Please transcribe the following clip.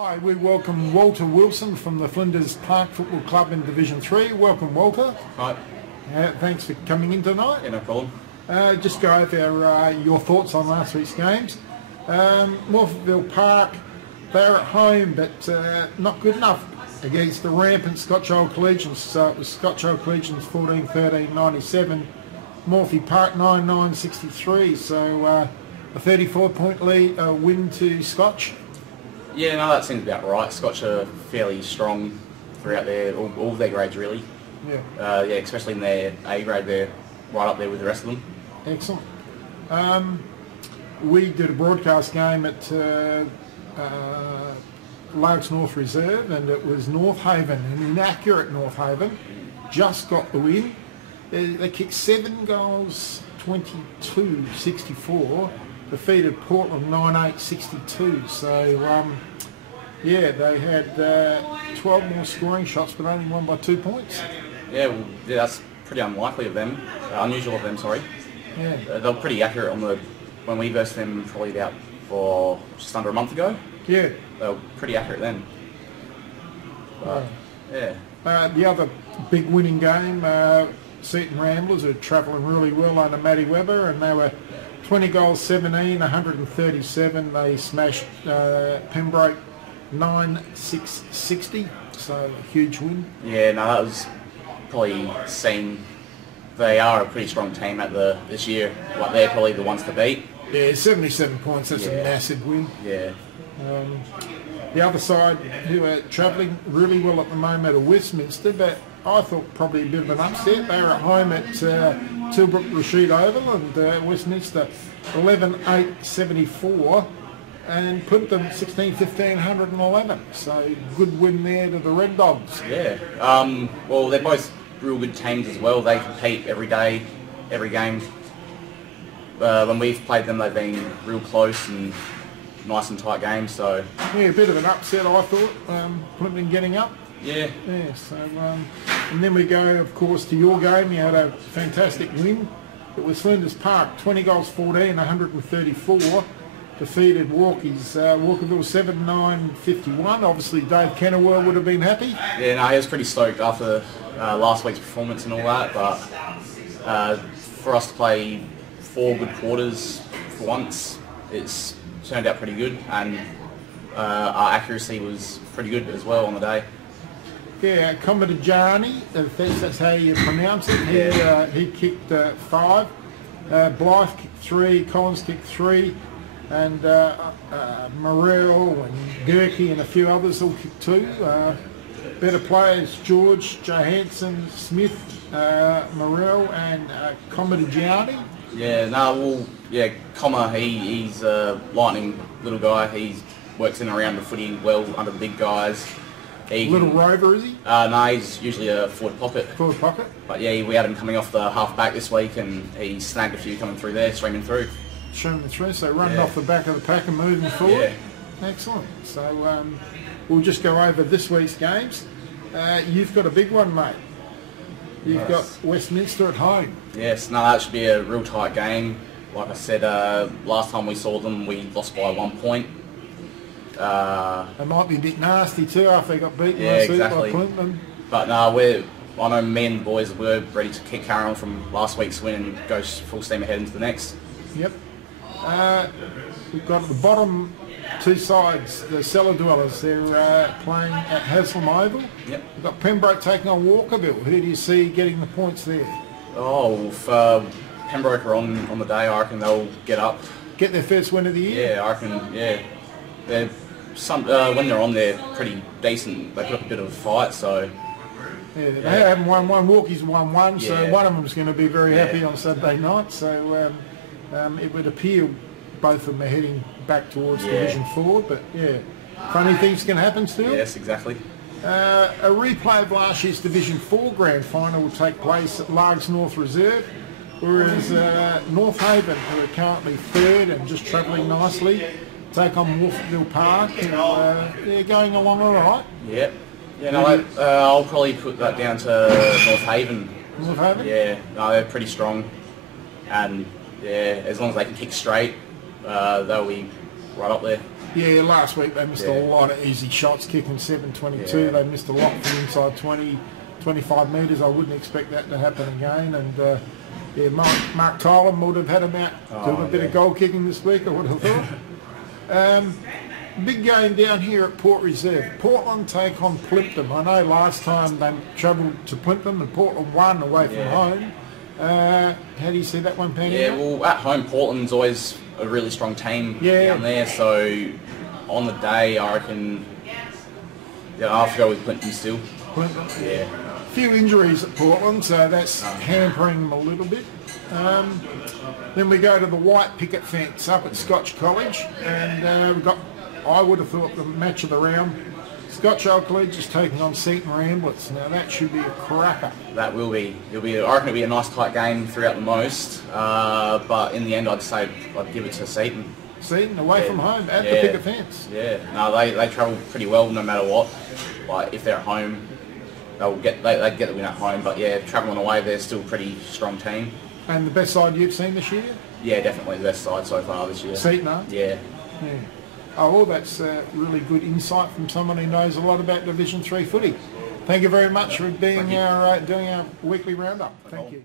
Hi, we welcome Walter Wilson from the Flinders Park Football Club in Division 3. Welcome, Walter. Hi. Thanks for coming in tonight. Yeah, no problem. Just go over your thoughts on last week's games. Morphettville Park, they're at home, but not good enough against the rampant Scotch OC. So it was Scotch OC 14-13, 97. Morphy Park 9-9, 63. So a 34-point lead win to Scotch. Yeah, no, that seems about right. Scotch are fairly strong throughout all their grades, really. Yeah. Yeah, especially in their A grade, they're right up there with the rest of them. Excellent. We did a broadcast game at Largs North Reserve, and it was North Haven, an inaccurate North Haven, just got the win. They kicked 7 goals, 22-64, defeated Portland 9-8-62. So, yeah, they had 12 more scoring shots, but only won by 2 points. Yeah, well, yeah, that's pretty unlikely of them, unusual of them, sorry. Yeah. They were pretty accurate on when we versed them probably about for just under a month ago. Yeah. They were pretty accurate then. But, yeah. The other big winning game, Seaton Ramblers are travelling really well under Matty Webber, and they were 20 goals, 17, 137. They smashed Pembroke 9-6-60, so a huge win. Yeah, no, that was probably seen. They are a pretty strong team this year. Like, they're probably the ones to beat. Yeah, 77 points, that's a massive win. Yeah. The other side, who are travelling really well at the moment, are Westminster, but I thought probably a bit of an upset. They were at home at TILBROOK RASHEED Oval, and Westminster 11-8-74, and put them 16-15, 111. So good win there to the Red Dogs. Yeah. Well, they're both real good teams as well. They compete every day, every game. When we've played them, they've been real close and nice and tight games. So yeah, a bit of an upset, I thought. Plympton getting up. Yeah. Yeah. So and then we go, of course, to your game. You had a fantastic win. It was Flinders Park, 20 goals, 14, 134. Defeated Walkerville 7-9-51. Obviously, Dave Kennerwell would have been happy. Yeah, no, he was pretty stoked after last week's performance and all that. But for us to play 4 good quarters for once, it's turned out pretty good, and our accuracy was pretty good as well on the day. Yeah, Commodajani, if that's how you pronounce it, he kicked 5. Blythe kicked 3, Collins kicked 3, and Morel and Gerke and a few others all kicked 2. Better players, George, Johansson, Smith, Morel and Commodajani. Yeah, no, well, yeah, Comma, he's a lightning little guy. He works in and around the footy well under the big guys. Little rover, is he? No, he's usually a forward pocket. Forward pocket? But yeah, we had him coming off the half back this week, and he snagged a few coming through there, streaming through. Streaming through, so running off the back of the pack and moving forward. Yeah. Excellent. So we'll just go over this week's games. You've got a big one, mate. You've got Westminster at home. Yes, no, that should be a real tight game. Like I said, last time we saw them, we lost by 1 point. They might be a bit nasty too after they got beaten last week by Plympton. But no, I know me and the boys were ready to carry on from last week's win and go full steam ahead into the next. Yep. We've got at the bottom 2 sides, the cellar dwellers. They're playing at Haslam Oval. Yep. We've got Pembroke taking on Walkerville. Who do you see getting the points there? Oh, if Pembroke are on the day, I reckon they'll get up. Get their first win of the year? Yeah, I reckon, yeah. They're when they're on, they're pretty decent. They put up a bit of a fight, so... Yeah, they haven't won one. Walkie's won 1, so one of them's going to be very happy on Saturday night. So it would appear both of them are heading back towards Division 4, but yeah, funny things can happen still. Yes, exactly. A replay of last year's Division 4 Grand Final will take place at Largs North Reserve, whereas North Haven, who are currently 3rd and just travelling nicely, take on Morphettville Park, and they're going along all right. Yep. Yeah, no, I'll probably put that down to North Haven. North Haven? Yeah, no, they're pretty strong, and yeah, as long as they can kick straight, they'll be right up there. Yeah, last week they missed a lot of easy shots, kicking 7.22. Yeah. They missed a lot from inside 20, 25 metres. I wouldn't expect that to happen again. And yeah, Mark Tyler would have had him out doing a bit of goal kicking this week, I would have thought. Big game down here at Port Reserve. Portland take on Plympton. I know last time they travelled to Plympton and Portland won away from home. How do you see that one panning out? Well, at home, Portland's always a really strong team down there. So on the day, I reckon I'll have to go with Plympton still. Plympton? Yeah. A few injuries at Portland, so that's hampering them a little bit. Then we go to the white picket fence up at Scotch College, and we've got, I would have thought, the match of the round. Scotch College is taking on Seaton Ramblers. Now that should be a cracker. That will be. I reckon it'll be a nice tight game throughout the most. But in the end, I'd say I'd give it to Seaton. Seaton away from home at the picket fence. Yeah. No, they travel pretty well no matter what. Like if they're at home, they get the win at home. But yeah, travelling away, they're still a pretty strong team. And the best side you've seen this year? Yeah, definitely the best side so far this year. Seaton, huh? Yeah. Oh, well, that's really good insight from someone who knows a lot about Division 3 footy. Thank you very much for being doing our weekly roundup. Thank you.